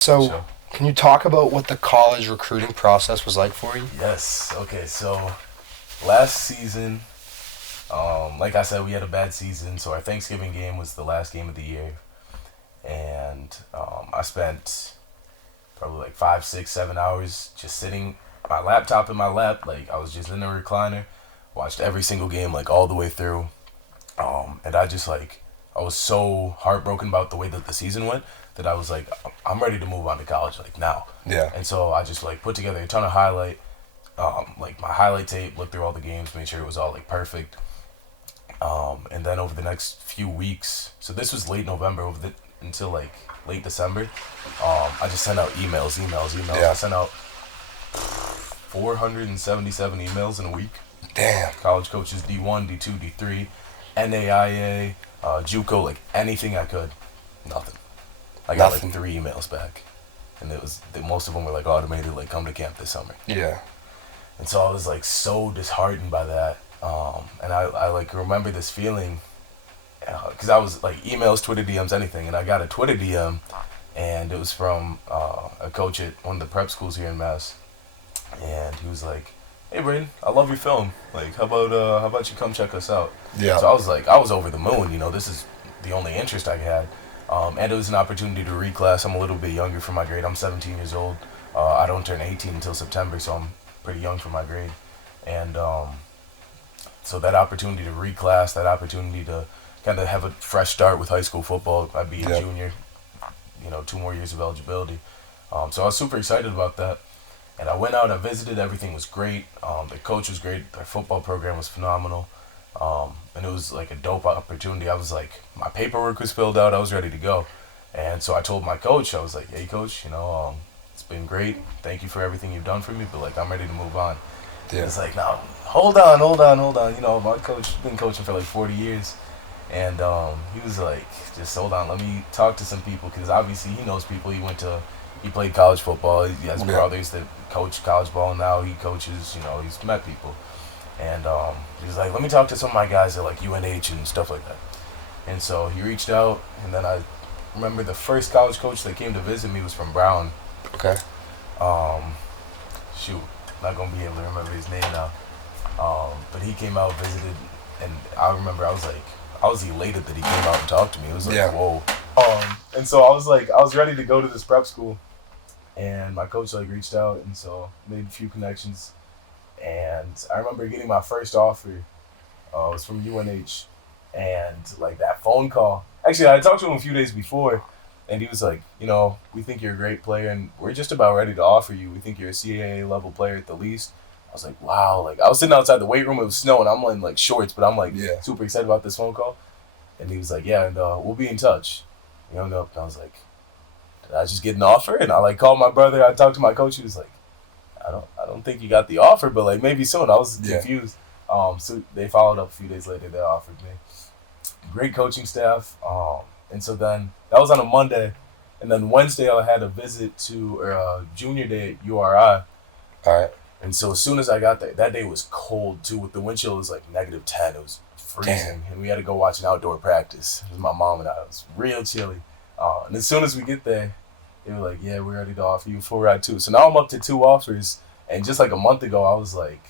So, Sure. can you talk about what the college recruiting process was like for you? Yes. Okay. So last season, like I said, we had a bad season. So our Thanksgiving game was the last game of the year, and I spent probably like 5, 6, 7 hours just sitting, my laptop in my lap, like I was just in the recliner, watched every single game like all the way through, and I was so heartbroken about the way that the season went that I was like, I'm ready to move on to college like now. Yeah. And so I just like put together a ton of like my highlight tape, looked through all the games, made sure it was all like perfect. And then over the next few weeks, so this was late November until like late December, I just sent out emails. Yeah. I sent out 477 emails in a week. Damn. College coaches, D1, D2, D3, NAIA, JUCO, like anything I could. Nothing. I got Nothing. like 3 emails back, and most of them were like automated, like come to camp this summer. Yeah. And so I was like so disheartened by that. And I like remember this feeling because I was like emails, Twitter DMs, anything. And I got a Twitter DM, and it was from a coach at one of the prep schools here in Mass. And he was like, "Hey, Braden, I love your film. Like, how about you come check us out?" Yeah. So I was over the moon. This is the only interest I had. And it was an opportunity to reclass. I'm a little bit younger for my grade. I'm 17 years old. I don't turn 18 until September, so I'm pretty young for my grade. And so that opportunity to reclass, that opportunity to kind of have a fresh start with high school football. I'd be a Yep. junior, 2 more years of eligibility. So I was super excited about that. And I went out, I visited, everything was great. The coach was great, their football program was phenomenal. And it was like a dope opportunity. I was like, my paperwork was filled out, I was ready to go. And so I told my coach, I was like, "Hey, coach, it's been great. Thank you for everything you've done for me, but like, I'm ready to move on." Yeah. It's like, "No, hold on. My coach been coaching for like 40 years. And he was like, "Just hold on, let me talk to some people," because obviously he knows people. He played college football. He has Yeah. brothers that coach college ball now. He coaches, he's met people. And he was like, "Let me talk to some of my guys at like UNH and stuff like that." And so he reached out, and then I remember the first college coach that came to visit me was from Brown. Okay. Um, Shoot, not gonna be able to remember his name now. But he came out, visited, and I remember I was elated that he came out and talked to me. It was like, Yeah. whoa. And so I was like, I was ready to go to this prep school, and my coach like reached out, and so made a few connections, and I remember getting my first offer. It was from UNH, and like that phone call. Actually, I talked to him a few days before, and he was like, "We think you're a great player, and we're just about ready to offer you. We think you're a CAA level player at the least." I was like, "Wow!" Like I was sitting outside the weight room. It was snowing. I'm in like shorts, but I'm like Yeah. super excited about this phone call. And he was like, "Yeah, and we'll be in touch." You hung up, and I was like, "Did I just get an offer?" And I like called my brother. I talked to my coach. He was like, "I don't think you got the offer, but like maybe soon." I was Yeah. confused. So they followed up a few days later. They offered me great coaching staff. And so then that was on a Monday, and then Wednesday I had a visit to junior day at URI. All right. And so as soon as I got there, that day was cold too. With the wind chill, it was like -10. It was freezing, Damn. and we had to go watch an outdoor practice. It was my mom and I. It was real chilly. And as soon as we get there, they were like, "Yeah, we're ready to offer you a full ride too." So now I'm up to 2 offers, and just like a month ago, I was like,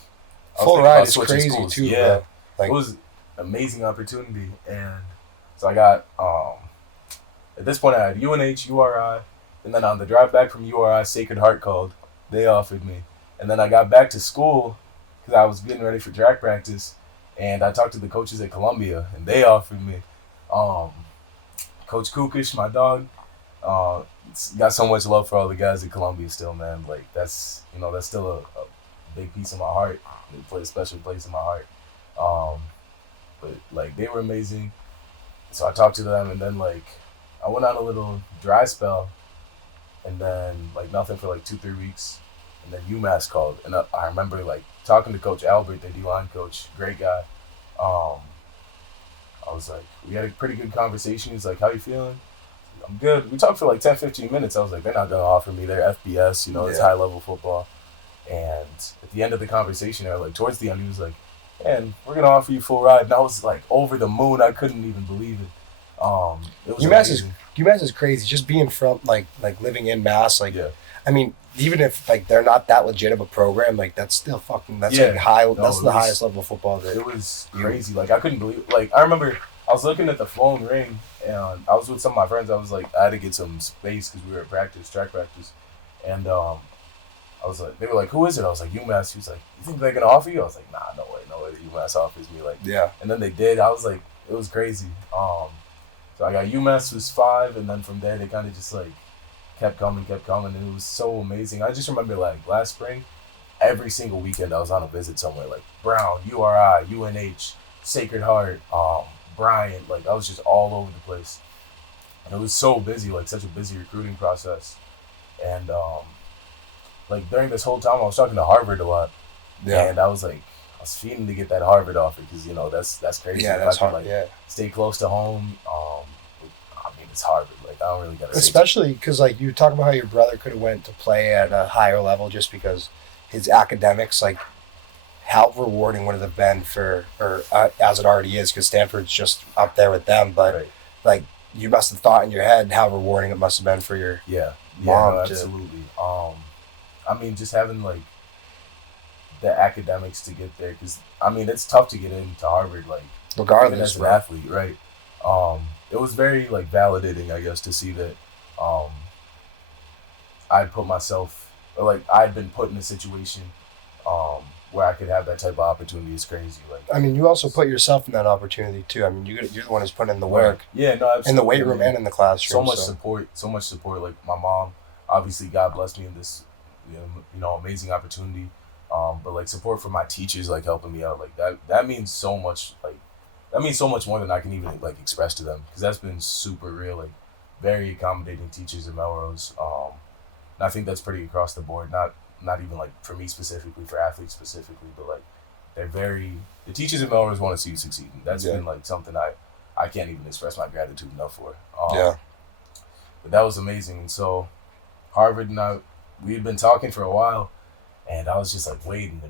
Full thinking ride about is switching crazy schools. too, Yeah, bro. Like, it was an amazing opportunity, and so I got at this point I had UNH, URI, and then on the drive back from URI, Sacred Heart called. They offered me, and then I got back to school because I was getting ready for track practice, and I talked to the coaches at Columbia, and they offered me. Um, Coach Kukish, my dog, got so much love for all the guys at Columbia still, man. Like that's still a big piece of my heart. They play a special place in my heart. But like they were amazing. So I talked to them, and then like I went on a little dry spell, and then like nothing for like 2, 3 weeks, and then UMass called, and I remember like talking to Coach Albert, the D-line coach, great guy. Um, I was like, we had a pretty good conversation. He's like, "How you feeling?" "I'm good." We talked for like 10, 15 minutes. I was like, they're not gonna offer me their FBS, it's Yeah. high level football. And at the end of the conversation, or like towards the end, he was like, "And we're gonna offer you full ride." And I was like over the moon. I couldn't even believe it. It was UMass is amazing. UMass is crazy. Just being from like living in Mass, like Yeah. I mean, even if like they're not that legit of a program, like that's still fucking that's Yeah. like high. No, That's it the was- highest level of football. That It was crazy. Like I couldn't believe. Like I remember I was looking at the phone ring, and I was with some of my friends. I was like, I had to get some space because we were at track practice, and I was like, they were like, who is it? I was like, UMass. He was like, you think they're gonna offer you? I was like, nah, no way UMass offers me. Like, yeah, and then they did. I was like, it was crazy. So I got UMass was 5, and then from there they kind of just like kept coming, and it was so amazing. I just remember like last spring, every single weekend I was on a visit somewhere, like Brown, URI, UNH, Sacred Heart, Bryant. Like I was just all over the place, and it was so busy, like such a busy recruiting process, and like during this whole time I was talking to Harvard a lot, yeah, and I was like, I was feeding to get that Harvard offer because that's crazy. yeah. If That's I could, hard. like Yeah, stay close to home. I mean it's Harvard. Like I don't really gotta say. especially because like you talk about how your brother could have went to play at a higher level just because his academics, like how rewarding would it have been for, or as it already is, because Stanford's just up there with them. But Right. like you must have thought in your head how rewarding it must have been for your Yeah, mom no, to- absolutely. I mean, just having like the academics to get there, because I mean, it's tough to get into Harvard, like even regardless, as an bro. athlete, right? It was very like validating, I guess, to see that um, I'd put myself, or like I'd been put in a situation um, where I could have that type of opportunity. Is crazy, like. I mean, you also put yourself in that opportunity too. I mean, you're the one who's putting in the work Yeah, no, absolutely. in the weight room I mean, and in the classroom. so much support. Like my mom, obviously, God blessed me in this, amazing opportunity. But like support from my teachers, like helping me out, like that means so much. Like that means so much more than I can even like express to them, because that's been super real. Like very accommodating teachers at Melrose. And I think that's pretty across the board. Not even like for me specifically, for athletes specifically, but like the teachers at Melrose want to see you succeed. And that's been like something I can't even express my gratitude enough for. Yeah. But that was amazing. And so Harvard and I, we had been talking for a while, and I was just like waiting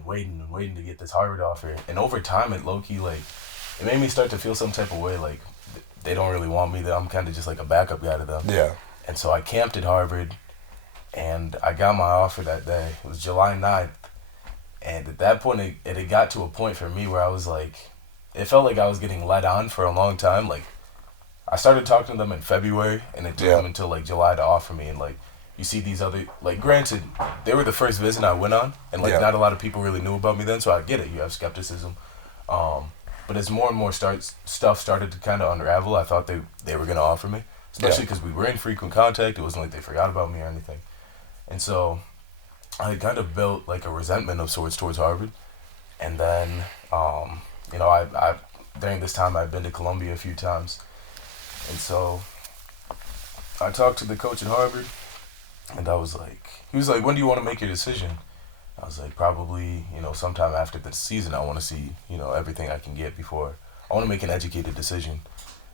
to get this Harvard offer. And over time, it low key like it made me start to feel some type of way, like they don't really want me. That I'm kind of just like a backup guy to them. Yeah. And so I camped at Harvard, and I got my offer that day. It was July 9th. And at that point, it had got to a point for me where I was like, it felt like I was getting led on for a long time. Like, I started talking to them in February, and it took them until like July to offer me. And like, you see these other, like, granted, they were the first visit I went on, and like, not a lot of people really knew about me then, so I get it. You have skepticism. But as more and more stuff started to kind of unravel, I thought they were going to offer me, especially because we were in frequent contact. It wasn't like they forgot about me or anything. And so I kind of built like a resentment of sorts towards Harvard. And then, I during this time I've been to Columbia a few times. And so I talked to the coach at Harvard, and he was like, when do you want to make your decision? I was like, probably, sometime after the season. I want to see, everything I can get before. I want to make an educated decision.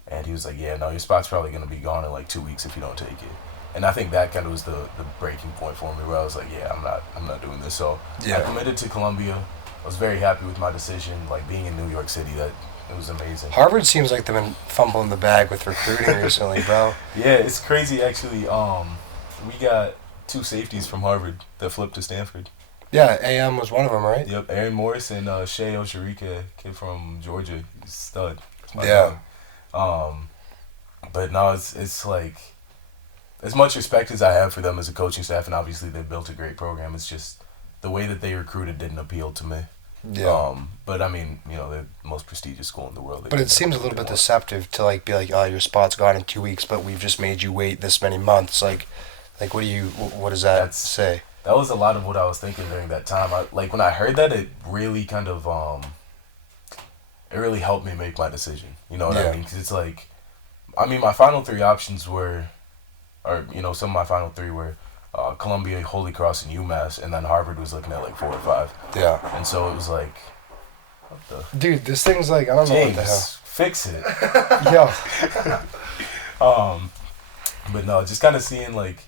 And he was like, yeah, no, your spot's probably going to be gone in like 2 weeks if you don't take it. And I think that kind of was the breaking point for me, where I was like, yeah, I'm not doing this. So I committed to Columbia. I was very happy with my decision. Like being in New York City, that it was amazing. Harvard seems like they've been fumbling the bag with recruiting recently, bro. Yeah, it's crazy actually. We got 2 safeties from Harvard that flipped to Stanford. Yeah, AM was one of them, right? Yep, Aaron Morris and Shea Osharika, kid from Georgia, he's a stud. Yeah. But no, it's like, as much respect as I have for them as a coaching staff, and obviously they built a great program, it's just the way that they recruited didn't appeal to me. Yeah. But I mean, they're the most prestigious school in the world. But it seems a little bit deceptive to like be like, oh, your spot's gone in 2 weeks, but we've just made you wait this many months. Like what does that say? That was a lot of what I was thinking during that time. When I heard that, it really kind of it really helped me make my decision. You know what I mean? Because it's like, I mean, my final 3 options were, some of my final 3 were Columbia, Holy Cross, and UMass, and then Harvard was looking at like 4 or 5. Yeah. And so it was like, dude, this thing's like, I don't know what the hell. Fix it. Yo. But no, just kind of seeing like,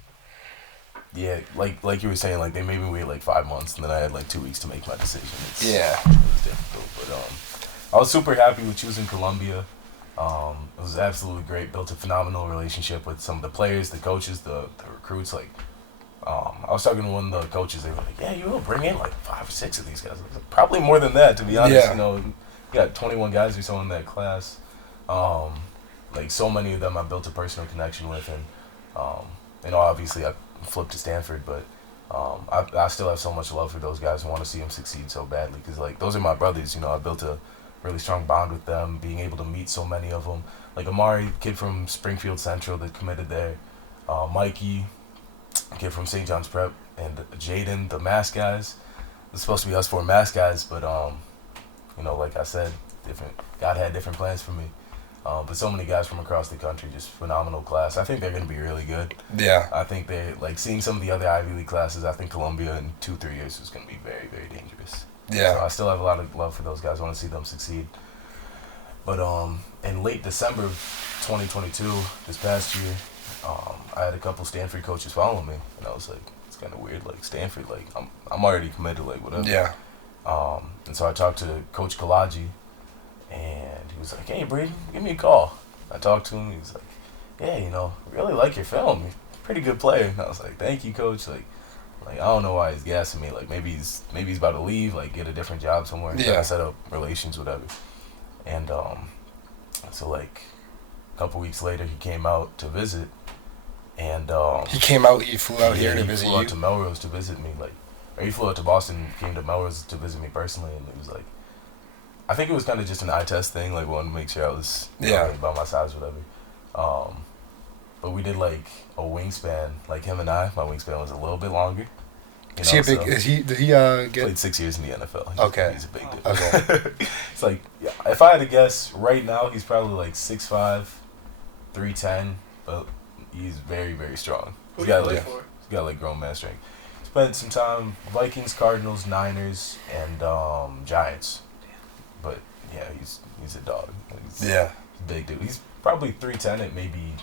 yeah, like you were saying, like they made me wait like 5 months, and then I had like 2 weeks to make my decision. It was difficult, but I was super happy with choosing Columbia. It was absolutely great. Built a phenomenal relationship with some of the players, the coaches, the recruits. Like, I was talking to one of the coaches. They were like, "Yeah, you will bring in like 5 or 6 of these guys. Like, probably more than that, to be honest. Yeah. You know, you got 21 guys or so in that class. Um, like so many of them, I built a personal connection with, and obviously I flipped to Stanford, but I still have so much love for those guys and want to see them succeed so badly because like those are my brothers. You know, I built a really strong bond with them, being able to meet so many of them. Like Amari, kid from Springfield Central that committed there, Mikey, kid from St. John's Prep, and Jaden, the mass guys. It's supposed to be us four mass guys, but like I said, different. God had different plans for me. But so many guys from across the country, just phenomenal class. I think they're going to be really good. Yeah. I think they like seeing some of the other Ivy League classes. I think Columbia in 2-3 years is going to be very, very dangerous. Yeah. So I still have a lot of love for those guys. I want to see them succeed. But in late December of 2022, this past year, I had a couple Stanford coaches follow me, and I was like, it's kind of weird. Like Stanford, like I'm already committed, like whatever. Yeah. And so I talked to Coach Kalaji, and he was like, "Hey, Braden, give me a call." I talked to him. He was like, "Yeah, really like your film. You're a pretty good player." And I was like, "Thank you, Coach." Like I don't know why he's gassing me. Like maybe he's about to leave, like get a different job somewhere, and try Yeah. to set up relations, whatever. And so like a couple weeks later, he came out to visit, and He came out. He flew out here to he visit flew you. out to Melrose to visit me, or he flew out to Boston, came to Melrose to visit me personally, and it was like, I think it was kind of just an eye test thing, like wanting to make sure I was Yeah. about my size, whatever. But we did like a wingspan, like him and I. My wingspan was a little bit longer. Is he a big? Did he get? Played 6 years in the NFL. Okay. He's a big dude. Okay. It's like, yeah, if I had to guess, right now he's probably like 6'5", 310, but he's very, very strong. Who He's do you got play like for? he's got like grown man strength. Spent some time Vikings, Cardinals, Niners, and Giants. But yeah, he's a dog. He's Yeah. a big dude. He's probably 310 at maybe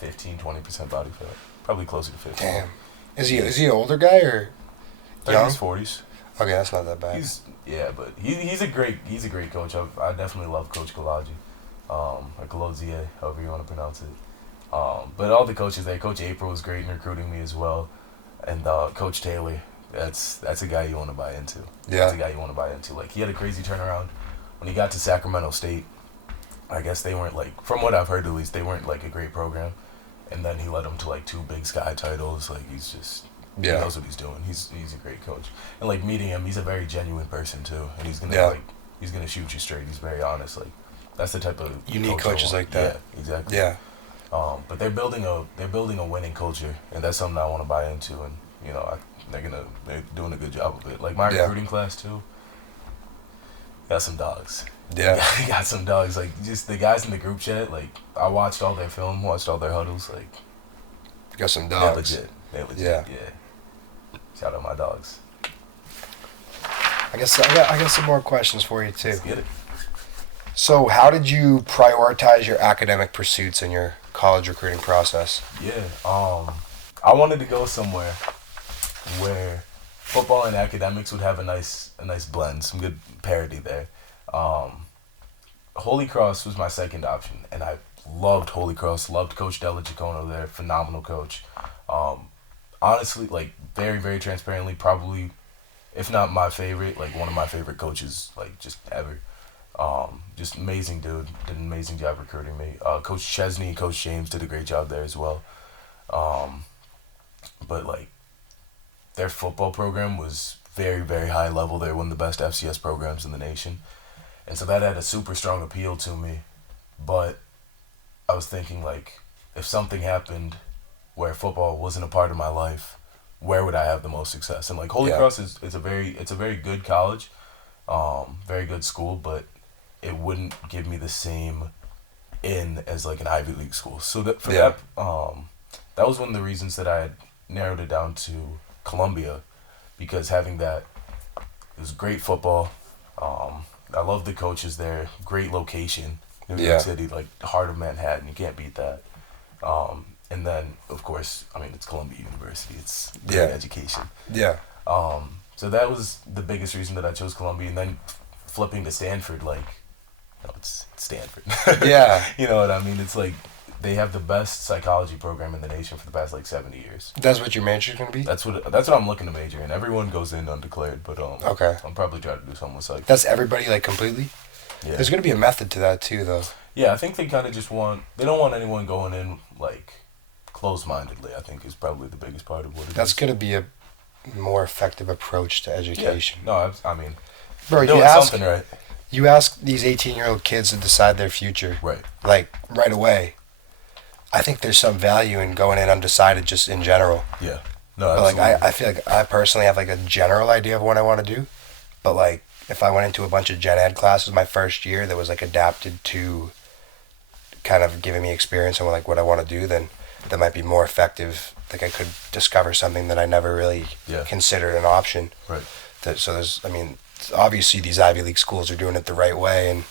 15-20% body fat. Probably closer to 15. Damn. Is he an older guy or young? 30s, 40s. Okay, that's not that bad. But he's a great coach. I definitely love Coach Kalaji, or Kalozie, however you want to pronounce it. But all the coaches there, Coach April was great in recruiting me as well, and Coach Taylor, that's a guy you want to buy into. Yeah. That's a guy you want to buy into. Like he had a crazy turnaround when he got to Sacramento State. I guess they weren't like, from what I've heard at least, they weren't like a great program, and then he led them to like 2 Big Sky titles. Like he's just. Yeah. He knows what he's doing. He's a great coach, and like meeting him, he's a very genuine person too, and he's gonna shoot you straight. He's very honest. Like that's the type of You need coach I coaches want. like that. Yeah, exactly. Yeah. But they're building a winning culture, and that's something I want to buy into. And they're doing a good job of it. Like my recruiting class too. Got some dogs. Yeah. Got some dogs. Like just the guys in the group chat. Like I watched all their film, watched all their huddles. Like Got some they're dogs. legit. They're legit. Yeah. Yeah. Shout out my dogs. I guess I got some more questions for you too. Let's get it. So, how did you prioritize your academic pursuits in your college recruiting process? Yeah. I wanted to go somewhere where football and academics would have a nice blend, some good parity there. Holy Cross was my second option, and I loved Holy Cross. Loved Coach Della Giacono there, phenomenal coach. Honestly, like very, very transparently, probably, if not my favorite, like one of my favorite coaches, like just ever. Just amazing dude. Did an amazing job recruiting me. Coach Chesney and Coach James did a great job there as well. But like their football program was very, very high level. They're one of the best FCS programs in the nation. And so that had a super strong appeal to me. But I was thinking like if something happened where football wasn't a part of my life, where would I have the most success? And like Holy Cross is a very good college, very good school, but it wouldn't give me the same in as like an Ivy League school. So that that was one of the reasons that I had narrowed it down to Columbia, because having that, it was great football. I love the coaches there. Great location, New York City, like the heart of Manhattan. You can't beat that. And then, of course, I mean, it's Columbia University. It's great education. Yeah. So that was the biggest reason that I chose Columbia. And then flipping to Stanford, like, No, it's Stanford. Yeah. You know what I mean? It's like they have the best psychology program in the nation for the past like 70 years. That's what your major's gonna be. That's what I'm looking to major in. Everyone goes in undeclared, but Okay. I'm probably trying to do something with psych. That's everybody like completely. Yeah. There's gonna be a method to that too, though. Yeah, I think they kind of just they don't want anyone going in like closed-mindedly. I think is probably the biggest part of what it is. That's gonna be a more effective approach to Yeah. education. No, I mean, Bro, doing something right. you ask these 18-year-old kids to decide their future, Right. like right away. I think there's some value in going in undecided just in general. Yeah. No, But like absolutely. I feel like I personally have like a general idea of what I want to do. But like if I went into a bunch of gen ed classes my first year that was like adapted to kind of giving me experience on like what I want to do, then that might be more effective. Like I could discover something that I never really Yeah. considered an option. Right. So I mean, obviously these Ivy League schools are doing it the right way, and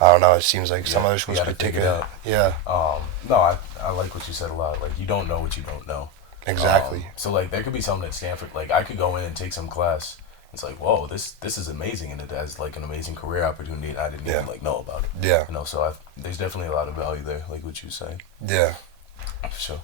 I don't know. It seems like some Yeah, other you schools gotta could take figure it it. out. Yeah, No, I like what you said a lot. Like, you don't know what you don't know. exactly. So, like, there could be something at Stanford. Like, I could go in and take some class. It's like, whoa, this is amazing, and it has, like, an amazing career opportunity, and I didn't even, like, know about it. Yeah, You know, so there's definitely a lot of value there, like what you were saying. yeah. For sure.